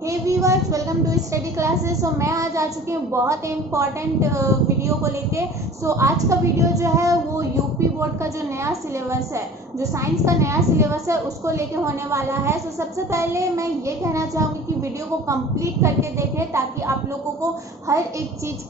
Hey viewers, welcome to study classes. So मैं आज आ चुकी हूँ बहुत इम्पॉर्टेंट वीडियो को लेके। सो आज का वीडियो जो है वो यूपी बोर्ड का जो नया सिलेबस है, जो साइंस का नया सिलेबस है उसको लेके होने वाला है। सो सबसे पहले मैं ये कहना चाहूँगी कि वीडियो को कंप्लीट करके देखें ताकि आप लोगों को हर एक चीज़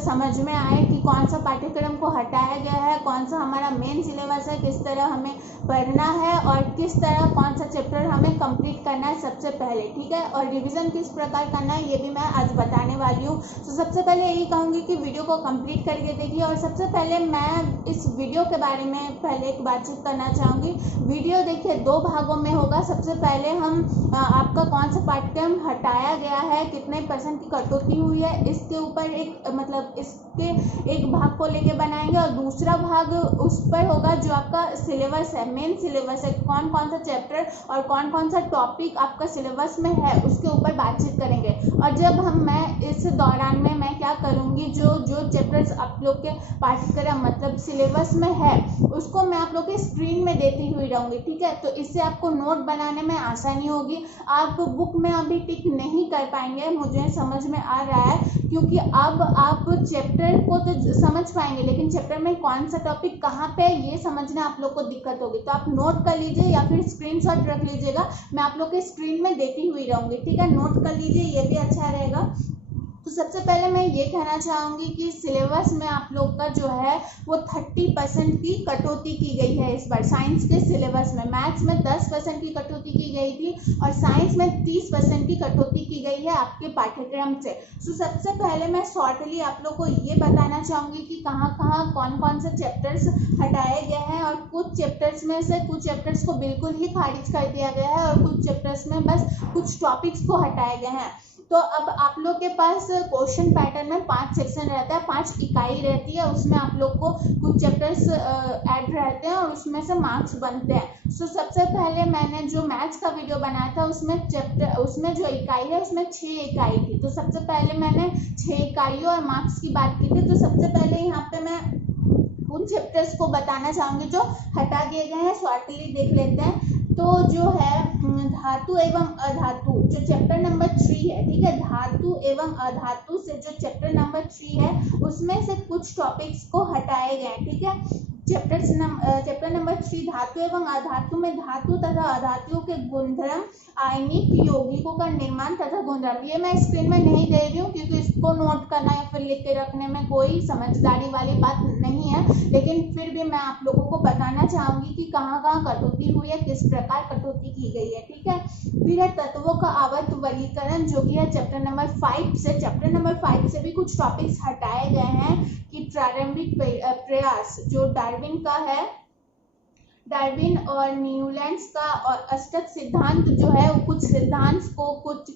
समझ में आए कि कौन सा पाठ्यक्रम को हटाया गया है, कौन सा हमारा मेन सिलेबस है, किस तरह हमें पढ़ना है और किस तरह कौन सा चैप्टर हमें कंप्लीट करना है सबसे पहले, ठीक है। और रिवीजन किस प्रकार करना है ये भी मैं आज बताने वाली हूँ। तो सबसे पहले यही कहूँगी कि वीडियो को कंप्लीट करके देखिए। और सबसे पहले मैं इस वीडियो के बारे में पहले एक बातचीत करना चाहूँगी। वीडियो देखिए दो भागों में होगा। सबसे पहले हम आपका कौन सा पाठ्यक्रम हटाया गया है, कितने % की कटौती हुई है, इसके ऊपर एक इसके एक भाग को लेके बनाएंगे। और दूसरा भाग उस पर होगा जो आपका सिलेबस है, मेन सिलेबस है, कौन कौन सा चैप्टर और कौन कौन सा टॉपिक आपका सिलेबस में है उसके ऊपर बातचीत करेंगे। और जब मैं इस दौरान में मैं क्या करूँगी, जो चैप्टर्स आप लोग के पाठ्यक्रम मतलब सिलेबस में है उसको मैं आप लोग के स्क्रीन में देती हुई रहूँगी, ठीक है। तो इससे आपको नोट बनाने में आसानी होगी। आप बुक में अभी टिक नहीं कर पाएंगे, मुझे समझ में आ रहा है, क्योंकि अब आप चैप्टर को तो समझ पाएंगे लेकिन चैप्टर में कौन सा टॉपिक कहाँ पे है ये समझना आप लोग को दिक्कत होगी। तो आप नोट कर लीजिए या फिर स्क्रीनशॉट रख लीजिएगा, मैं आप लोग के स्क्रीन में देती हुई रहूँगी, ठीक है। नोट कर लीजिए, ये भी अच्छा रहेगा। तो सबसे पहले मैं ये कहना चाहूँगी कि सिलेबस में आप लोग का जो है वो 30% की कटौती की गई है इस बार साइंस के सिलेबस में। मैथ्स में 10% की कटौती की गई थी और साइंस में 30% की कटौती की गई है आपके पाठ्यक्रम से। तो सबसे पहले मैं शॉर्टली आप लोग को ये बताना चाहूँगी कि कहाँ कहाँ कौन कौन से चैप्टर्स हटाए गए हैं। और कुछ चैप्टर्स में से कुछ चैप्टर्स को बिल्कुल ही खारिज कर दिया गया है और कुछ चैप्टर्स में बस कुछ टॉपिक्स को हटाए गए हैं। तो अब आप लोग के पास क्वेश्चन पैटर्न में 5 सेक्शन रहता है, 5 इकाई रहती है, उसमें आप लोग को कुछ चैप्टर्स ऐड रहते हैं और उसमें से मार्क्स बनते हैं। सो सबसे पहले मैंने जो मैथ्स का वीडियो बनाया था उसमें जो इकाई है उसमें 6 इकाई थी। तो सबसे पहले मैंने 6 इकाइयों और मार्क्स की बात की थी। तो सबसे पहले यहाँ पे मैं उन चैप्टर्स को बताना चाहूँगी जो हटा दिए गए हैं, शॉर्टली देख लेते हैं। तो जो है धातु एवं अधातु जो चैप्टर नंबर 3 है, ठीक है, धातु एवं अधातु से जो चैप्टर नंबर 3 है उसमें से कुछ टॉपिक्स को हटाए गए, ठीक है। चैप्टर नंबर 3 धातु एवं अधातु में धातु तथा अधातुओं के गुणधर्म, आयनिक यौगिकों का निर्माण तथा गुणधर्म, ये मैं स्क्रीन में नहीं दे रही हूँ क्योंकि इसको नोट करना या फिर लिख के रखने में कोई समझदारी वाली बात नहीं है, लेकिन फिर भी मैं आप लोगों को बताना चाहूंगी कि कहाँ कहाँ कटौती हुई है, किस प्रकार कटौती की गई है, ठीक है। फिर है तत्वों का आवर्त वर्गीकरण जो कि है चैप्टर नंबर 5 से। चैप्टर नंबर 5 से भी कुछ टॉपिक्स हटाए गए हैं कि प्रारंभिक प्रयास जो डार्विन का है, डार्विन और न्यूलैंड्स का, और अष्टक सिद्धांत जो है वो कुछ सिद्धांत को, कुछ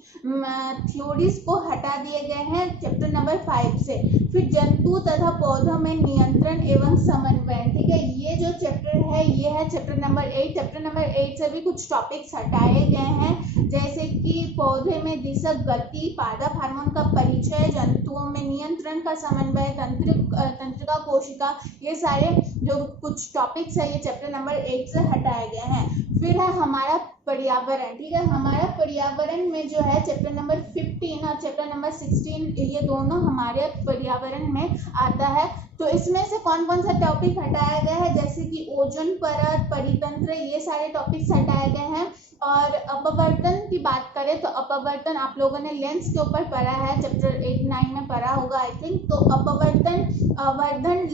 थ्योरीज को हटा दिए गए हैं चैप्टर नंबर 5 से। फिर जंतु तथा पौधों में नियंत्रण एवं समन्वय, ठीक है, ये जो चैप्टर है ये है चैप्टर नंबर 8। चैप्टर नंबर 8 से भी कुछ टॉपिक्स हटाए गए हैं जैसे कि पौधे में दिशक गति, पादप हार्मोन का परिचय, जंतुओं में नियंत्रण का समन्वय, तंत्रिका कोशिका, ये सारे जो कुछ टॉपिक्स है ये चैप्टर नंबर 8 से हटाए गए हैं। फिर है हमारा पर्यावरण, ठीक है, हमारा पर्यावरण में जो है चैप्टर नंबर 15 और चैप्टर नंबर 16 ये दोनों हमारे पर्यावरण में आता है। तो इसमें से कौन कौन सा टॉपिक हटाया गया है, जैसे कि ओजोन परत, परितंत्र, ये सारे टॉपिक्स हटाए गए हैं। और अपवर्तन की बात करें तो अपवर्तन आप लोगों ने लेंस के ऊपर पढ़ा है, चैप्टर 8-9 में पढ़ा होगा आई थिंक। तो अपवर्तन, अवर्धन,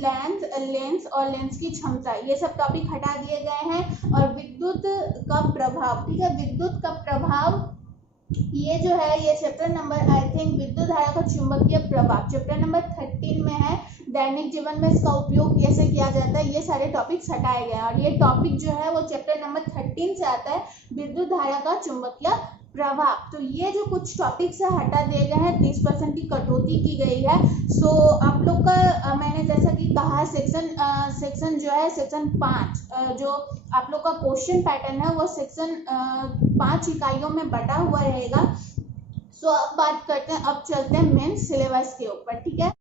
लेंस और लेंस की क्षमता, ये सब टॉपिक हटा दिए गए हैं। और विद्युत का प्रभाव, ठीक है, विद्युत का प्रभाव ये जो है ये चैप्टर नंबर आई थिंक विद्युत धारा का चुंबकीय प्रभाव चैप्टर नंबर 13 में है। दैनिक जीवन में इसका उपयोग कैसे किया जाता है, ये सारे टॉपिक्स हटाए गए हैं। और ये टॉपिक जो है वो चैप्टर नंबर 13 से आता है, विद्युत धारा का चुंबकीय प्रभाव। तो ये जो कुछ टॉपिक्स है हटा दिए गए हैं, 30% की कटौती की गई है। सो आप लोग का मैंने जैसा कि कहा सेक्शन जो है सेक्शन 5 जो आप लोग का क्वेश्चन पैटर्न है वो सेक्शन 5 इकाइयों में बटा हुआ रहेगा। सो अब बात करते हैं, अब चलते हैं मेन सिलेबस के ऊपर, ठीक है।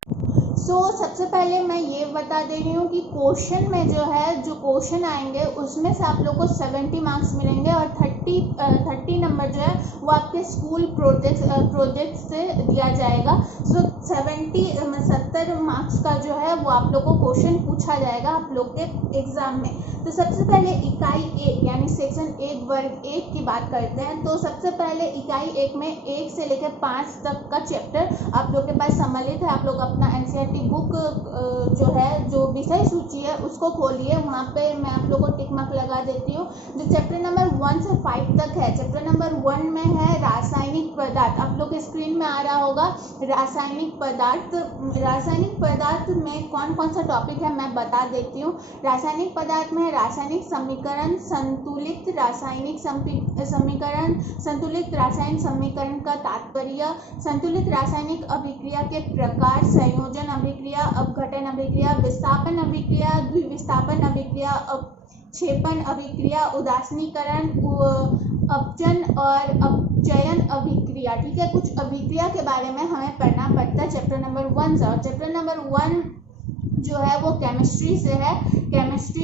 सबसे पहले मैं ये बता दे रही हूँ कि क्वेश्चन में जो है, जो क्वेश्चन आएंगे उसमें से आप लोग को 70 मार्क्स मिलेंगे और 30 नंबर जो है वो आपके स्कूल प्रोजेक्ट से दिया जाएगा। 70 मार्क्स का जो है वो आप लोग को क्वेश्चन पूछा जाएगा आप लोग के एग्जाम में। तो सबसे पहले इकाई 1 यानी सेक्शन 1 वर्ग 1 की बात करते हैं। तो सबसे पहले इकाई 1 में 1 से लेकर 5 तक का चैप्टर आप लोग के पास सम्मिलित है। आप लोग अपना एनसीईआरटी बुक जो है, जो विषय सूची है उसको खोलिए, वहाँ पे मैं आप लोग को टिक मार्क लगा देती हूँ। जो चैप्टर नंबर 1 से 5 तक है, चैप्टर नंबर 1 में है रासायनिक पदार्थ। आप लोग के स्क्रीन में आ रहा होगा रासायनिक पदार्थ। रासायनिक पदार्थ में कौन कौन सा टॉपिक है मैं बता देती हूँ। रासायनिक पदार्थ में रासायनिक समीकरण, संतुलित रासायनिक समीकरण, संतुलित रासायनिक समीकरण का तात्पर्य, संतुलित रासायनिक अभिक्रिया के प्रकार, संयोजन अभिक्रिया, अपघटन अभिक्रिया, विस्थापन अभिक्रिया, द्विविस्थापन अभिक्रिया, अपक्षेपण अभिक्रिया, उदासीनीकरण, अपचन और अपचयन अभिक्रिया। ठीक है, कुछ अभिक्रिया के बारे में हमें पढ़ना पड़ता है चैप्टर नंबर 1 से। और चैप्टर नंबर 1 जो है वो केमिस्ट्री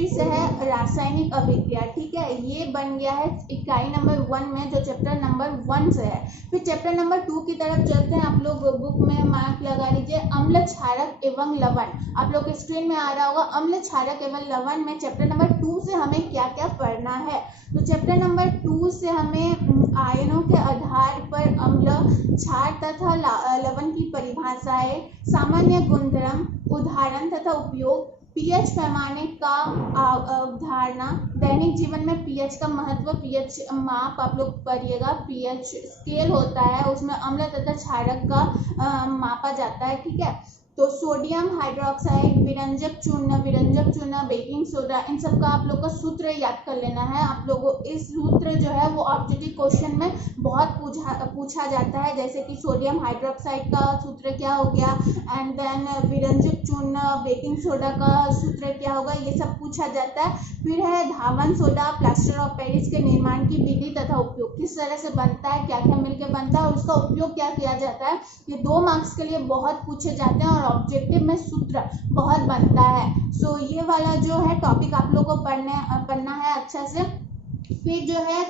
से है रासायनिक अभिक्रिया। ठीक है, ये बन गया है इकाई नंबर 1 में जो चैप्टर नंबर 1 से है। फिर चैप्टर नंबर 2 की तरफ चलते हैं। आप लोग बुक में मार्क लगा लीजिए, अम्ल, क्षारक एवं लवण। आप लोग के स्क्रीन में आ रहा होगा अम्ल, क्षारक एवं लवण में चैप्टर नंबर 2 से हमें क्या क्या पढ़ना है। तो चैप्टर नंबर 2 से हमें आयनों के आधार पर अम्ल, क्षार तथा लवण की परिभाषाएं, सामान्य गुणधर्म, उदाहरण तथा उपयोग, पीएच पैमाने का अवधारणा, दैनिक जीवन में पीएच का महत्व, पीएच माप आप लोग पढ़िएगा। पीएच स्केल होता है, उसमें अम्ल तथा क्षारक का मापा जाता है। ठीक है, तो सोडियम हाइड्रोक्साइड, विरंजक चूर्ण, बेकिंग सोडा, इन सब का आप लोग को सूत्र याद कर लेना है। आप लोगों इस सूत्र जो है वो ऑब्जेक्टिव क्वेश्चन में बहुत पूछा जाता है, जैसे कि सोडियम हाइड्रोक्साइड का सूत्र क्या हो गया, एंड देन विरंजक चूर्ण, बेकिंग सोडा का सूत्र क्या होगा, ये सब पूछा जाता है। फिर है धावन सोडा, प्लास्टर ऑफ पेरिस के निर्माण की विधि तथा उपयोग, किस तरह से बनता है, क्या क्या मिलकर बनता है और उसका उपयोग क्या किया जाता है। ये 2 मार्क्स के लिए बहुत पूछे जाते हैं और ऑब्जेक्टिव में सूत्र बहुत बनता है। ये वाला जो है टॉपिक आप लोग को पढ़ना है अच्छा से। फिर जो है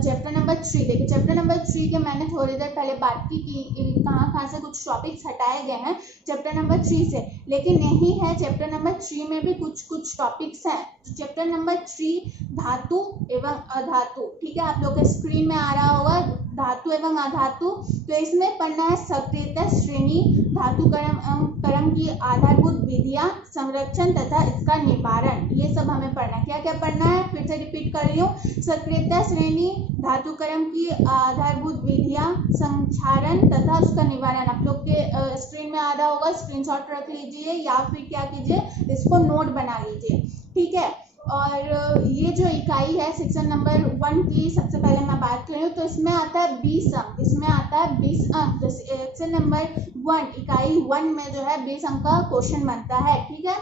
चैप्टर नंबर 3 देखिए। चैप्टर नंबर 3 के मैंने थोड़ी देर पहले बात की कि कहाँ से कुछ टॉपिक्स हटाए गए हैं चैप्टर नंबर 3 से, लेकिन नहीं है चैप्टर नंबर 3 में भी कुछ टॉपिक्स हैं। चैप्टर नंबर 3 धातु एवं अधातु। ठीक है, आप लोग के स्क्रीन में आ रहा होगा धातु एवं अधातु। तो इसमें पढ़ना है सक्रियता श्रेणी, धातु क्रम की आधारभूत विधियां, संरक्षण तथा इसका निवारण, ये सब हमें पढ़ना है। क्या क्या पढ़ना है, फिर से रिपीट कर रही हूँ। सक्रियता श्रेणी, धातु क्रम की आधारभूत विधियां, संक्षारण तथा उसका निवारण। आप लोग के स्क्रीन में आ रहा होगा, स्क्रीनशॉट रख लीजिए या फिर क्या कीजिए, इसको नोट बना लीजिए। ठीक है, और ये जो इकाई है सेक्शन नंबर 1 की, सबसे पहले मैं बात कर रही हूँ, तो इसमें आता है 20 अंक। इसमें आता है 20 अंक। तो सेक्शन नंबर 1 इकाई 1 में जो है 20 अंक का क्वेश्चन बनता है। ठीक है,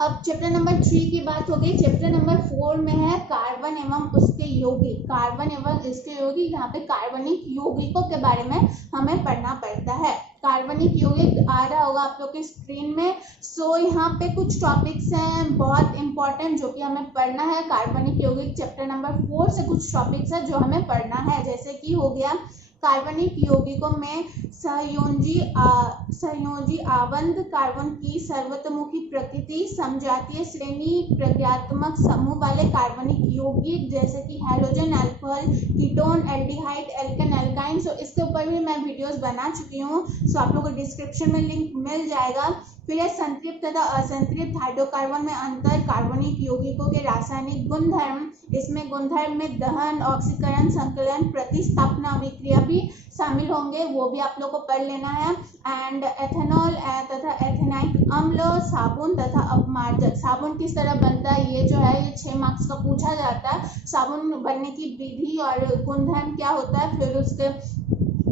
अब चैप्टर नंबर 3 की बात हो गई। चैप्टर नंबर 4 में है कार्बन एवं उसके यौगिक। कार्बन एवं इसके यौगिक, यहाँ पे कार्बनिक यौगिकों के बारे में हमें पढ़ना पड़ता है। कार्बनिक यौगिक आ रहा होगा आप लोग की स्क्रीन में। यहाँ पे कुछ टॉपिक्स हैं बहुत इंपॉर्टेंट जो कि हमें पढ़ना है। कार्बनिक यौगिक चैप्टर नंबर 4 से कुछ टॉपिक्स है जो हमें पढ़ना है, जैसे कि हो गया कार्बनिक यौगिकों में सहयोजी आवंत, कार्बन की सर्वतोमुखी प्रकृति, समजातीय श्रेणी, प्रक्रियात्मक समूह वाले कार्बनिक यौगिक जैसे कि halogen, alcohol, ketone, aldehyde, alkane, alkyne. इसके ऊपर भी मैं वीडियोस बना चुकी हूँ, आप लोगों को डिस्क्रिप्शन में लिंक मिल जाएगा। फिर है संतृप्त तथा असंतृप्त हाइड्रोकार्बन में अंतर, कार्बनिक यौगिकों के रासायनिक गुणधर्म, इसमें गुणधर्म में दहन, ऑक्सीकरण, संकलन, प्रतिस्थापना अभिक्रिया भी शामिल होंगे, वो भी आप लोग को पढ़ लेना है। एंड एथेनॉल तथा एथेनाइक अम्ल, साबुन तथा अपमार्जक। साबुन किस तरह बनता है, ये जो है ये 6 मार्क्स का पूछा जाता है। साबुन बनने की विधि और गुणधर्म क्या होता है, फिर उसके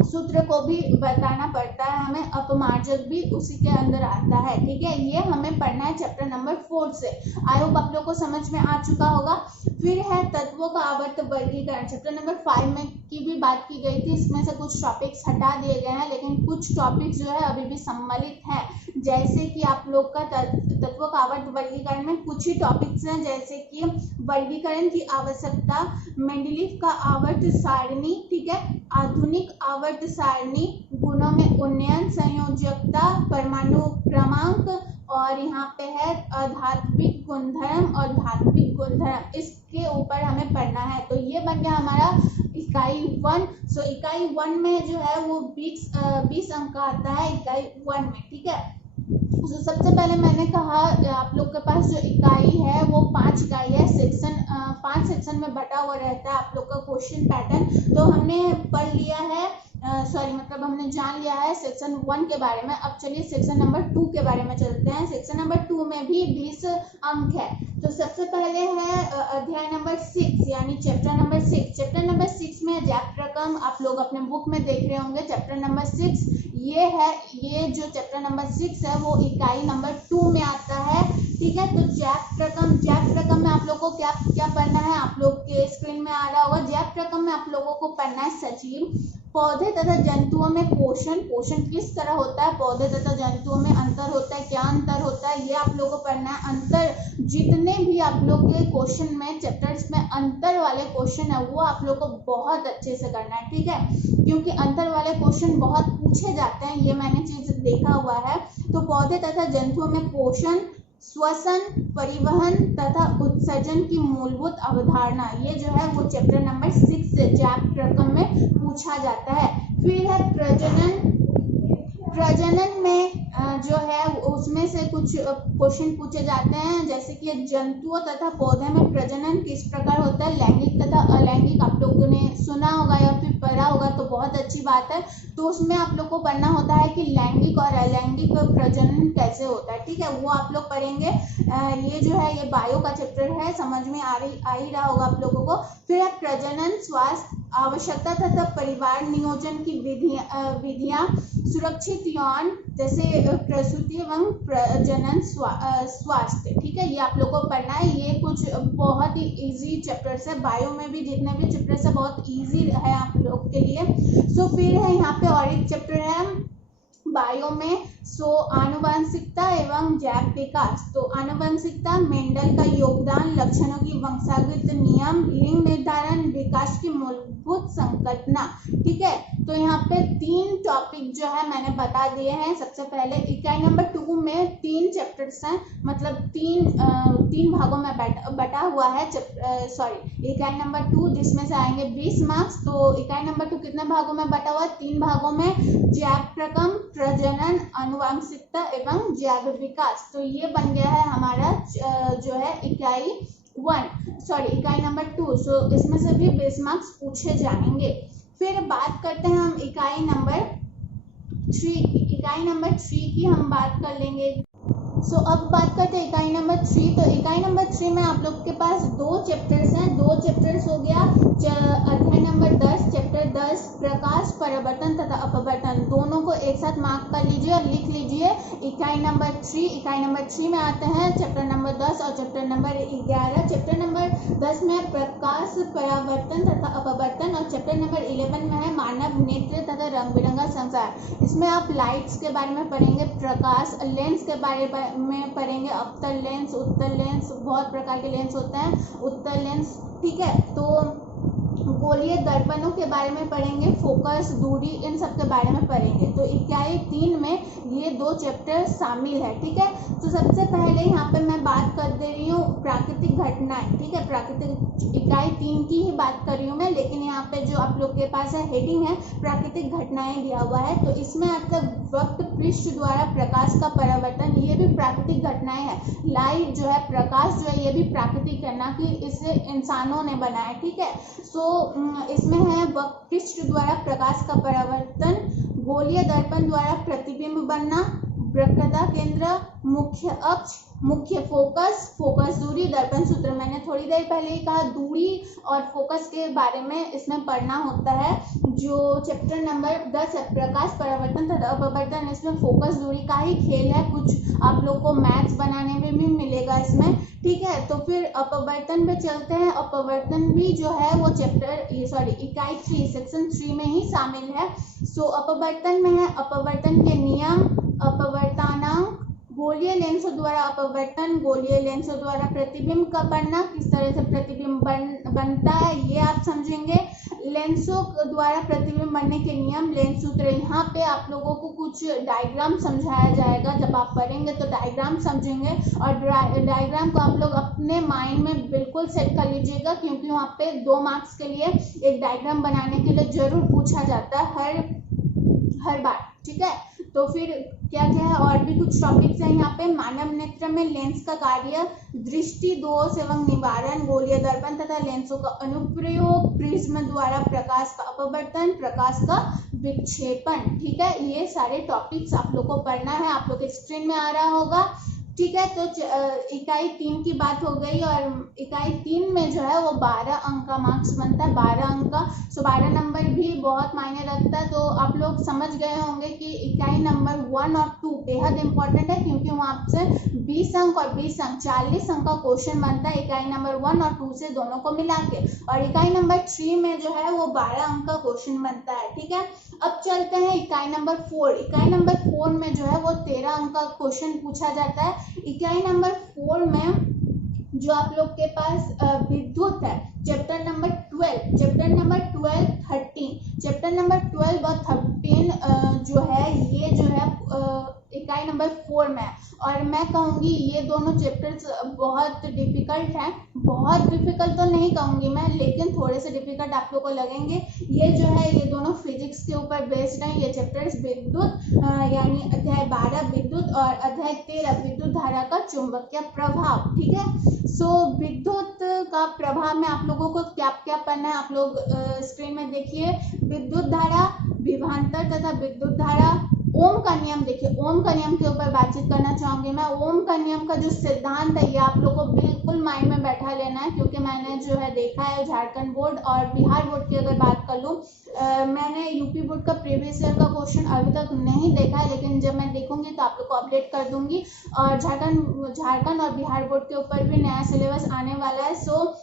सूत्र को भी बताना पड़ता है हमें, अपमार्जक भी उसी के अंदर आता है। ठीक है, ये हमें पढ़ना है चैप्टर नंबर 4 से। आई होप आप लोग को समझ में आ चुका होगा। फिर है तत्वों का आवर्त वर्गीकरण। चैप्टर नंबर 5 में की भी बात की गई थी, इसमें से कुछ टॉपिक्स हटा दिए गए हैं, लेकिन कुछ टॉपिक्स जो है अभी भी सम्मिलित हैं। जैसे कि आप लोग का तत्वों का आवर्त वर्गीकरण में कुछ ही टॉपिक्स हैं, जैसे कि वर्गीकरण की आवश्यकता, मेंडलीव का आवर्त सारणी, ठीक है, आधुनिक आवर्त सारणी, गुणों में उन्नयन, संयोजकता, परमाणु क्रमांक, और यहाँ पे है अधात्विक गुणधर्म और धात्विक गुणधर्म। इसके ऊपर हमें पढ़ना है। तो ये बन गया हमारा इकाई 1। सो इकाई 1 में जो है वो 20 अंक का आता है इकाई 1 में। ठीक है, तो सबसे पहले मैंने कहा आप लोग के पास जो इकाई है वो 5 इकाई है। सेक्शन 5 सेक्शन में बटा हुआ रहता है आप लोग का क्वेश्चन पैटर्न। तो हमने पढ़ लिया है, मतलब हमने जान लिया है सेक्शन 1 के बारे में। अब चलिए सेक्शन नंबर 2 के बारे में चलते हैं। सेक्शन नंबर 2 में भी 20 अंक है। तो सबसे पहले है अध्याय नंबर 6 यानी चैप्टर नंबर 6। चैप्टर नंबर 6 में जैक रकम आप लोग अपने बुक में देख रहे होंगे। चैप्टर नंबर 6 ये है, ये जो चैप्टर नंबर 6 है वो इकाई नंबर 2 में आता है। ठीक है, तो जैक रकम में आप लोग को क्या क्या पढ़ना है, आप लोग के स्क्रीन में आ रहा होगा। जैक रकम में आप लोगों को पढ़ना है सजीव, पौधे तथा जंतुओं में पोषण किस तरह होता है, पौधे तथा जंतुओं में अंतर होता है, क्या अंतर होता है, ये आप लोग को पढ़ना है। अंतर, जितने भी आप लोग के क्वेश्चन में चैप्टर्स में अंतर वाले क्वेश्चन है वो आप लोग को बहुत अच्छे से करना है। ठीक है, क्योंकि अंतर वाले क्वेश्चन बहुत पूछे जाते हैं, ये मैंने चीज देखा हुआ है। तो पौधे तथा जंतुओं में पोषण, श्वसन, परिवहन तथा उत्सर्जन की मूलभूत अवधारणा, ये जो है वो चैप्टर नंबर 6 से जैक रकम में पूछा जाता है। फिर है प्रजनन में जो है उसमें से कुछ क्वेश्चन पूछे जाते हैं, जैसे कि जंतुओं तथा पौधे में प्रजनन किस प्रकार होता है, लैंगिक तथा अलैंगिक आप लोगों ने सुना होगा या फिर पढ़ा होगा, तो बहुत अच्छी बात है। तो उसमें आप लोग को पढ़ना होता है कि लैंगिक और अलैंगिक प्रजनन कैसे होता है। ठीक है, वो आप लोग पढ़ेंगे। ये जो है ये बायो का चैप्टर है, समझ में आ ही रहा होगा आप लोगों को। फिर है प्रजनन, स्वास्थ्य, आवश्यकता तथा परिवार नियोजन की विधियां, सुरक्षित यौन जैसे प्रसूति एवं प्रजनन स्वास्थ्य। ठीक है, ये आप लोग को पढ़ना है। ये कुछ बहुत ही इजी चैप्टर्स है, बायो में भी जितने भी चैप्टर्स है बहुत इजी है आप लोग के लिए। सो फिर है यहाँ पे और एक चैप्टर है बायो में, सो आनुवंशिकता एवं जैव विकास। तो आनुवंशिकता, मेंडल का योगदान, लक्षणों की वंशागत नियम, लिंग निर्धारण, विकास की मूलभूत संकल्पना। ठीक है, तो यहाँ पे 3 टॉपिक जो है मैंने बता दिए हैं। सबसे पहले इकाई नंबर 2 में 3 चैप्टर्स हैं, मतलब तीन भागों में बटा हुआ है। इकाई नंबर 2 जिसमें से आएंगे 20 मार्क्स। तो इकाई नंबर 2 कितने भागों में बटा हुआ है, 3 भागों में, जैव रकम, प्रजनन, आनुवंशिकता एवं जैव विकास। तो ये बन गया है हमारा जो है इकाई नंबर 2। सो इसमें से भी 20 मार्क्स पूछे जाएंगे। फिर बात करते हैं हम इकाई नंबर 3 की। इकाई नंबर 3 की हम बात कर लेंगे। सो अब बात करते हैं इकाई नंबर 3। तो इकाई नंबर 3 में आप लोग के पास 2 चैप्टर्स हैं। 2 चैप्टर्स हो गया अध्याय नंबर 10, चैप्टर 10 प्रकाश, परावर्तन तथा अपवर्तन, दोनों को एक साथ मार्क कर लीजिए और लिख लीजिए। इकाई नंबर 3 में आते हैं चैप्टर नंबर 10 और चैप्टर नंबर 11। चैप्टर नंबर 10 में प्रकाश, परावर्तन तथा अपवर्तन, और चैप्टर नंबर 11 में है मानव नेत्र तथा रंग बिरंगा संसार। इसमें आप लाइट्स के बारे में पढ़ेंगे, प्रकाश, लेंस के बारे में पढ़ेंगे, अवतल लेंस, उत्तल लेंस, बहुत प्रकार के लेंस होते हैं, उत्तल लेंस। ठीक है, तो गोलीय दर्पणों के बारे में पढ़ेंगे, फोकस, दूरी, इन सब के बारे में पढ़ेंगे। तो इकाई 3 में ये 2 चैप्टर शामिल है। ठीक है, तो सबसे पहले यहाँ पे मैं बात कर दे रही हूँ प्राकृतिक घटनाएं। ठीक है, प्राकृतिक इकाई 3 की ही बात कर रही हूँ मैं, लेकिन यहाँ पे जो आप लोग के पास है हेडिंग है प्राकृतिक घटनाएं दिया हुआ है। तो इसमें मतलब वक्त पृष्ठ द्वारा प्रकाश का परावर्तन, ये भी प्राकृतिक घटनाएं है। लाइट जो है, प्रकाश जो है, ये भी प्राकृतिक है, ना कि इसे इंसानों ने बनाया। ठीक है, सो इसमें है वक्त पृष्ठ द्वारा प्रकाश का परावर्तन, गोलीय दर्पण द्वारा प्रतिबिंब बनना, वक्रता केंद्र, मुख्य अक्ष, मुख्य फोकस दूरी, दर्पण सूत्र। मैंने थोड़ी देर पहले ही कहा दूरी और फोकस के बारे में इसमें पढ़ना होता है। जो चैप्टर नंबर 10 है प्रकाश परावर्तन तथा अपवर्तन, इसमें फोकस दूरी का ही खेल है। कुछ आप लोग को मैथ्स बनाने में भी मिलेगा इसमें, ठीक है। तो फिर अपवर्तन पे चलते हैं। अपवर्तन भी जो है वो इकाई 3 सेक्शन 3 में ही शामिल है। सो अपवर्तन में है अपवर्तन के नियम, अपवर्तनांक, गोलीय लेंसों द्वारा अपवर्तन, गोलीय लेंसों द्वारा प्रतिबिंब का बनना, किस तरह से प्रतिबिंब बनता है ये आप समझेंगे। लेंसों द्वारा प्रतिबिंब बनने के नियम, लेंस सूत्र। यहाँ पे आप लोगों को कुछ डायग्राम समझाया जाएगा, जब आप पढ़ेंगे तो डायग्राम समझेंगे और डायग्राम को आप लोग अपने माइंड में बिल्कुल सेट कर लीजिएगा, क्योंकि वहाँ पे 2 मार्क्स के लिए एक डायग्राम बनाने के लिए जरूर पूछा जाता है हर बार, ठीक है। तो फिर क्या क्या है और भी कुछ टॉपिक्स हैं यहाँ पे। मानव नेत्र में लेंस का कार्य, दृष्टि दोष एवं निवारण, गोलीय दर्पण तथा लेंसों का अनुप्रयोग, प्रिज्म द्वारा प्रकाश का अपवर्तन, प्रकाश का विक्षेपण, ठीक है। ये सारे टॉपिक्स आप लोग को पढ़ना है, आप लोग के स्क्रीन में आ रहा होगा, ठीक है। तो इकाई 3 की बात हो गई और इकाई 3 में जो है वो 12 अंक का मार्क्स बनता है, 12 अंक का। सो 12 नंबर भी बहुत मायने रखता है। तो आप लोग समझ गए होंगे कि इकाई नंबर 1 और 2 बेहद इंपॉर्टेंट है, क्योंकि वहाँ से 20 अंक और 20 अंक 40 अंक का क्वेश्चन बनता है इकाई नंबर 1 और 2 से दोनों को मिला के। और इकाई नंबर 3 में जो है वो 12 अंक का क्वेश्चन बनता है, ठीक है। अब चलते हैं इकाई नंबर 4। इकाई नंबर 4 में जो है वो 13 अंक का क्वेश्चन पूछा जाता है। इकाई नंबर 4 में जो आप लोग के पास विद्युत है, chapter number 12, chapter number 12, 13, chapter number 12 और 13 जो है ये जो है इकाई नंबर 4 में। और मैं कहूँगी ये दोनों चैप्टर्स बहुत डिफिकल्ट हैं, बहुत डिफिकल्ट तो नहीं कहूँगी मैं, लेकिन थोड़े से डिफिकल्ट आप लोग को लगेंगे। ये जो है ये दोनों फिजिक्स के ऊपर बेस्ड हैं। ये चैप्टर्स विद्युत यानी अध्याय 12 विद्युत और अध्याय 13 विद्युत धारा का चुंबकीय प्रभाव, ठीक है। सो विद्युत का प्रभाव में आप लोगों को क्या क्या पढ़ना है आप लोग स्क्रीन में देखिए। विद्युत धारा, विभवांतर तथा विद्युत धारा, ओम का नियम। देखिए ओम का नियम के ऊपर बातचीत करना चाहूंगी मैं। ओम का नियम का जो सिद्धांत है ये आप लोग को बिल्कुल माइंड में बैठा लेना है, क्योंकि मैंने जो है देखा है झारखंड बोर्ड और बिहार बोर्ड की अगर बात कर लूँ, मैंने यूपी बोर्ड का प्रीवियस ईयर का क्वेश्चन अभी तक नहीं देखा है, लेकिन जब मैं देखूंगी तो आप लोग को अपडेट कर दूंगी। और झारखंड और बिहार बोर्ड के ऊपर भी नया सिलेबस आने वाला है। सो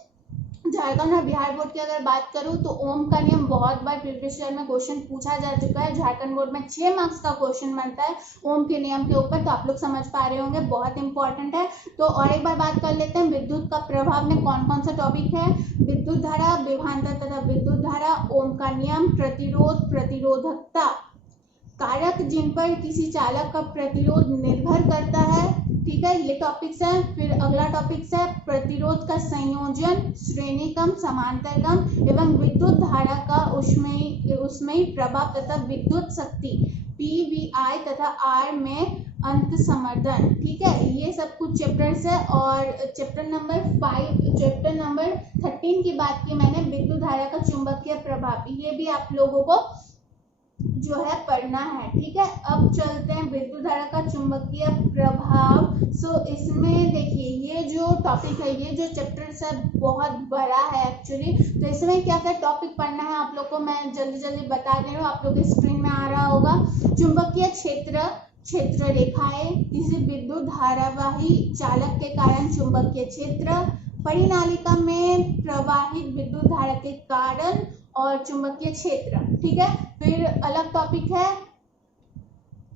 झारखंड और बिहार बोर्ड की अगर बात करूं तो ओम का नियम बहुत बार प्रीवियस ईयर में क्वेश्चन पूछा जा चुका है। झारखंड बोर्ड में 6 मार्क्स का क्वेश्चन बनता है ओम के नियम के ऊपर, तो आप लोग समझ पा रहे होंगे बहुत इंपॉर्टेंट है। तो और एक बार बात कर लेते हैं विद्युत का प्रभाव में कौन कौन सा टॉपिक है। विद्युत धारा, विभवांतर तथा विद्युत धारा, ओम का नियम, प्रतिरोध, प्रतिरोधकता, कारक जिन पर किसी चालक का प्रतिरोध निर्भर करता है, ठीक है, ये टॉपिक्स है। फिर अगला टॉपिक्स है प्रतिरोध का संयोजन, श्रेणी क्रम, समांतर क्रम एवं विद्युत धारा का उष्मीय प्रभाव तथा विद्युत शक्ति PVI तथा R में अंत समर्दन, ठीक है। ये सब कुछ चैप्टर्स है। और चैप्टर नंबर 13 की बात की मैंने, विद्युत धारा का चुंबकीय प्रभाव, ये भी आप लोगों को जो है पढ़ना है, ठीक है। अब चलते हैं विद्युत धारा का चुंबकीय प्रभाव। सो इसमें देखिए ये जो टॉपिक है, ये जो चैप्टर है बहुत बड़ा है एक्चुअली। तो इसमें क्या क्या टॉपिक पढ़ना है आप लोग को मैं जल्दी जल्दी बता दे रहा हूँ, आप लोग के स्क्रीन में आ रहा होगा। चुंबकीय क्षेत्र रेखाएं, किसी विद्युत धारावाही चालक के कारण चुंबकीय क्षेत्र, परिनालिका में प्रवाहित विद्युत धारा के कारण और चुंबकीय क्षेत्र, ठीक है। फिर अलग टॉपिक है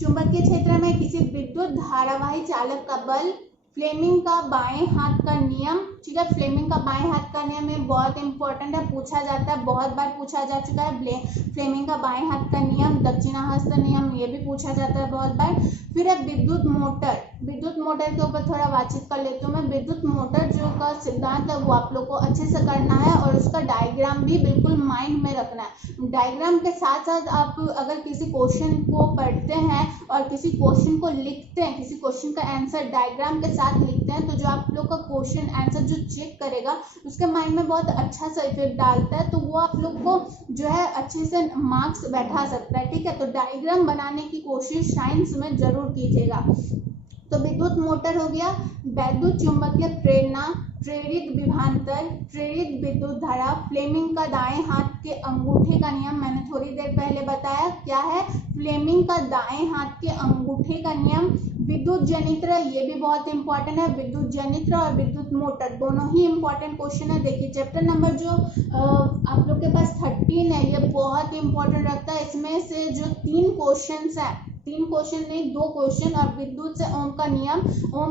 चुंबकीय क्षेत्र में किसी विद्युत धारावाही चालक का बल, फ्लेमिंग का बाएं हाथ का नियम, ठीक है। फ्लेमिंग का बाएं हाथ का नियम ये बहुत इंपॉर्टेंट है, पूछा जाता है, बहुत बार पूछा जा चुका है। फ्लेमिंग का बाएं हाथ का नियम, दक्षिणाहस्त नियम, ये भी पूछा जाता है बहुत बार। फिर है विद्युत मोटर। विद्युत मोटर के ऊपर थोड़ा बातचीत कर लेती हूँ मैं। विद्युत मोटर जो का सिद्धांत है वो आप लोग को अच्छे से करना है और उसका डायग्राम भी बिल्कुल माइंड में रखना है। डायग्राम के साथ साथ आप अगर किसी क्वेश्चन को पढ़ते हैं और किसी क्वेश्चन को लिखते हैं, किसी क्वेश्चन का आंसर डायग्राम के साथ लिखते हैं तो जो आप लोग का क्वेश्चन आंसर जो चेक करेगा उसके माइंड में बहुत अच्छा सा इफेक्ट डालता है, तो वो आप लोग को जो है अच्छे से मार्क्स बैठा सकता है। ठीक है, तो डायग्राम बनाने की कोशिश साइंस में जरूर कीजिएगा। तो विद्युत मोटर हो गया, वैद्युत चुंबकीय प्रेरणा, प्रेरित विभवांतर, प्रेरित विद्युत धारा, फ्लेमिंग का दाएं हाथ के अंगूठे का नियम, मैंने थोड़ी देर पहले बताया क्या है, फ्लेमिंग का दाएं हाथ के अंगूठे का नियम, विद्युत जनित्र, ये भी बहुत इंपॉर्टेंट है, विद्युत जनित्र और विद्युत मोटर दोनों ही इंपॉर्टेंट क्वेश्चन है। देखिए चैप्टर नंबर जो आप लोग के पास 13 है, ये बहुत इंपॉर्टेंट रखता है। इसमें से जो 3 क्वेश्चन है, 3 क्वेश्चन नहीं 2 क्वेश्चन, और विद्युत से ओम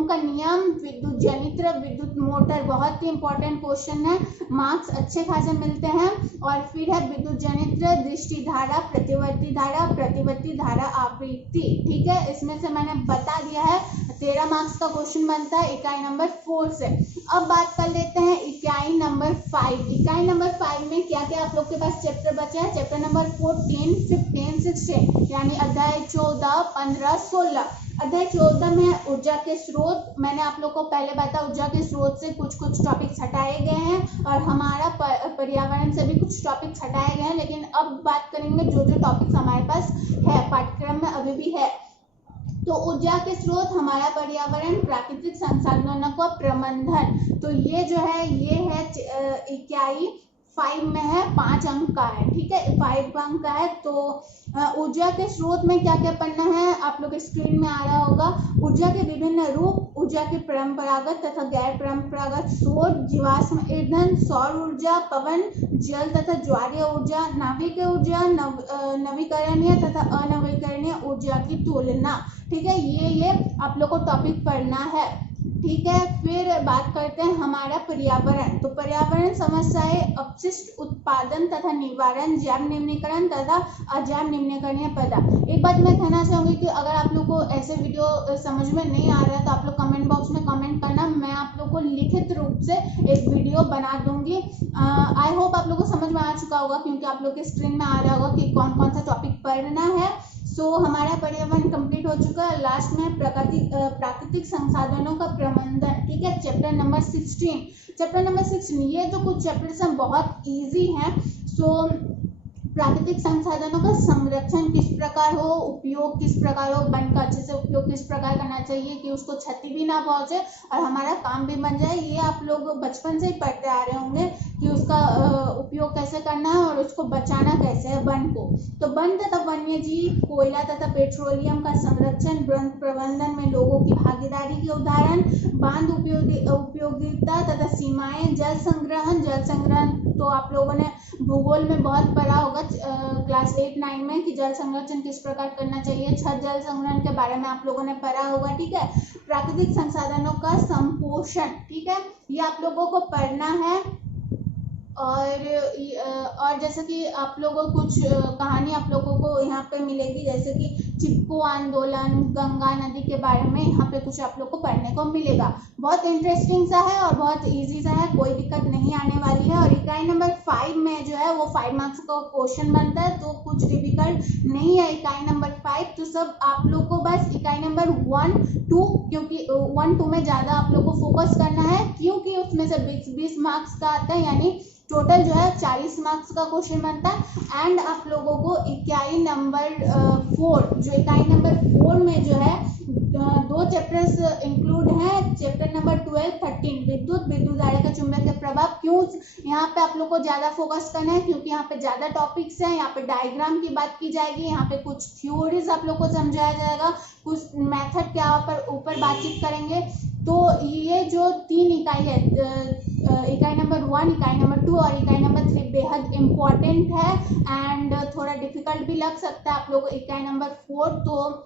का नियम, विद्युत जनित्र, विद्युत मोटर बहुत ही इंपॉर्टेंट क्वेश्चन है, मार्क्स अच्छे खासे मिलते हैं। और फिर है विद्युत जनित्र, दृष्टि धारा, प्रतिवर्ती धारा, आवृत्ति। ठीक है, इसमें से मैंने बता दिया है 13 मार्क्स का क्वेश्चन बनता है इकाई नंबर 4 से। अब बात कर लेते हैं इकाई नंबर 5। इकाई नंबर 5 में क्या क्या आप लोग के पास चैप्टर बचा है, चैप्टर नंबर 14, 15, 16 यानी अध्याय 14, 15, 16। अध्याय 14 में ऊर्जा के स्रोत, मैंने आप लोग को पहले बताया ऊर्जा के स्रोत से कुछ टॉपिक्स हटाए गए हैं और हमारा पर्यावरण से भी कुछ टॉपिक्स हटाए गए हैं, लेकिन अब बात करेंगे जो टॉपिक्स हमारे पास है पाठ्यक्रम में अभी भी है। तो ऊर्जा के स्रोत, हमारा पर्यावरण, प्राकृतिक संसाधनों का प्रबंधन, तो ये जो है ये है इकाई 5 में है, 5 अंक का है। ठीक है, 5 अंक का है। तो ऊर्जा के स्रोत में क्या क्या पढ़ना है आप लोग स्क्रीन में आ रहा होगा। ऊर्जा के विभिन्न रूप, ऊर्जा के परंपरागत तथा गैर परंपरागत स्रोत, जीवाश्म ईंधन, सौर ऊर्जा, पवन, जल तथा ज्वारीय ऊर्जा, नाभिकीय ऊर्जा, नवीकरणीय तथा अनवीकरणीय ऊर्जा की तुलना। ठीक है, ये आप लोग को टॉपिक पढ़ना है। ठीक है, फिर बात करते हैं हमारा पर्यावरण। तो पर्यावरण समस्याएं, अपशिष्ट उत्पादन तथा निवारण, जैव निम्नीकरण तथा अजैव निम्नीकरणीय पदार्थ। एक बात मैं कहना चाहूंगी कि अगर आप लोग को ऐसे वीडियो समझ में नहीं आ रहा है तो आप लोग कमेंट बॉक्स में कमेंट करना, मैं आप लोग को लिखित रूप से एक वीडियो बना दूंगी। आई होप आप लोग को समझ में आ चुका होगा क्योंकि आप लोग के स्क्रीन में आ रहा होगा कि कौन कौन सा टॉपिक पढ़ना है। सो हमारा पर्यावरण कंप्लीट हो चुका है। लास्ट में प्राकृतिक संसाधनों का प्रबंधन। ठीक है, चैप्टर नंबर 16, ये जो कुछ चैप्टर्स हैं बहुत इजी हैं। सो प्राकृतिक संसाधनों का संरक्षण किस प्रकार हो, उपयोग किस प्रकार हो, वन का अच्छे से उपयोग किस प्रकार करना चाहिए कि उसको क्षति भी ना पहुंचे और हमारा काम भी बन जाए, ये आप लोग बचपन से ही पढ़ते आ रहे होंगे कि उसका उपयोग कैसे करना है और उसको बचाना कैसे है वन को। तो वन तथा वन्य जीव, कोयला तथा पेट्रोलियम का संरक्षण, वन प्रबंधन में लोगों की भागीदारी के उदाहरण, बांध उपयोगिता तथा सीमाएं, जल संग्रहण तो आप लोगों ने भूगोल में बहुत पढ़ा होगा क्लास 8-9 में कि जल संरक्षण किस प्रकार करना चाहिए। छत जल संग्रहण के बारे में आप लोगों ने पढ़ा होगा। ठीक है, प्राकृतिक संसाधनों का संपोषण, ठीक है, ये आप लोगों को पढ़ना है। और जैसे कि आप लोगों को कुछ कहानी आप लोगों को यहाँ पे मिलेगी, जैसे कि चिपको आंदोलन, गंगा नदी के बारे में यहाँ पे कुछ आप लोग को पढ़ने को मिलेगा। बहुत इंटरेस्टिंग सा है और बहुत इजी सा है, कोई दिक्कत नहीं आने वाली है। और इकाई नंबर 5 में जो है वो 5 मार्क्स का क्वेश्चन बनता है, तो कुछ डिफिकल्ट नहीं है इकाई नंबर 5। तो सब आप लोग को बस इकाई नंबर 1-2, क्योंकि 1-2 में ज्यादा आप लोग को फोकस करना है क्योंकि उसमें से 20 मार्क्स का आता है, यानी टोटल जो है 40 मार्क्स का क्वेश्चन बनता है। एंड आप लोगों को इकाई नंबर 4 में जो है 2 चैप्टर्स इंक्लूड हैं, चैप्टर नंबर 12-13 विद्युत धारा का चुंबकीय प्रभाव। क्यों यहाँ पे आप लोग को ज्यादा फोकस करना है, क्योंकि यहाँ पे ज्यादा टॉपिक्स हैं, यहाँ पे डायग्राम की बात की जाएगी, यहाँ पे कुछ थ्योरीज आप लोग को समझाया जाएगा, कुछ मेथड के ऊपर बातचीत करेंगे। तो ये जो 3 इकाई है, इकाई नंबर 1, इकाई नंबर 2 और इकाई नंबर 3 बेहद इंपॉर्टेंट है एंड थोड़ा डिफिकल्ट भी लग सकता है आप लोगों को इकाई नंबर 4। तो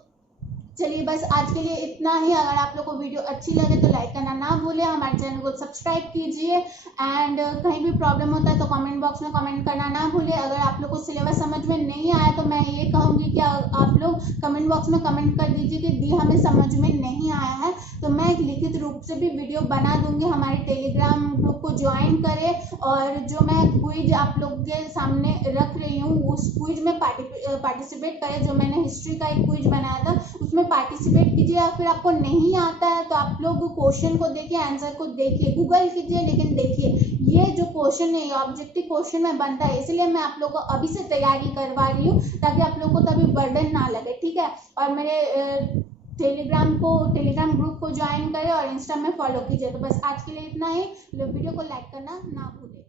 चलिए बस आज के लिए इतना ही। अगर आप लोग को वीडियो अच्छी लगे तो लाइक करना ना भूलें, हमारे चैनल को सब्सक्राइब कीजिए एंड कहीं भी प्रॉब्लम होता है तो कमेंट बॉक्स में कमेंट करना ना भूलें। अगर आप लोग को सिलेबस समझ में नहीं आया तो मैं ये कहूँगी कि आप लोग कमेंट बॉक्स में कमेंट कर दीजिए कि दी हमें समझ में नहीं आया है, तो मैं एक लिखित रूप से भी वीडियो बना दूंगी। हमारे टेलीग्राम ग्रुप को ज्वाइन करें और जो मैं क्विज आप लोग के सामने रख रही हूँ उस क्विज में पार्टिसिपेट करें। जो मैंने हिस्ट्री का एक क्विज बनाया था उसमें पार्टिसिपेट कीजिए। या फिर आपको नहीं आता है तो आप लोग क्वेश्चन को देखिए, आंसर को देखिए, गूगल कीजिए, लेकिन देखिए ये जो क्वेश्चन है ये ऑब्जेक्टिव क्वेश्चन में बनता है, इसलिए मैं आप लोगों को अभी से तैयारी करवा रही हूँ ताकि आप लोगों को तभी बर्डन ना लगे, ठीक है। और मेरे टेलीग्राम ग्रुप को ज्वाइन करें और इंस्टा में फॉलो कीजिए। तो बस आज के लिए इतना ही। वीडियो को लाइक करना ना भूलें।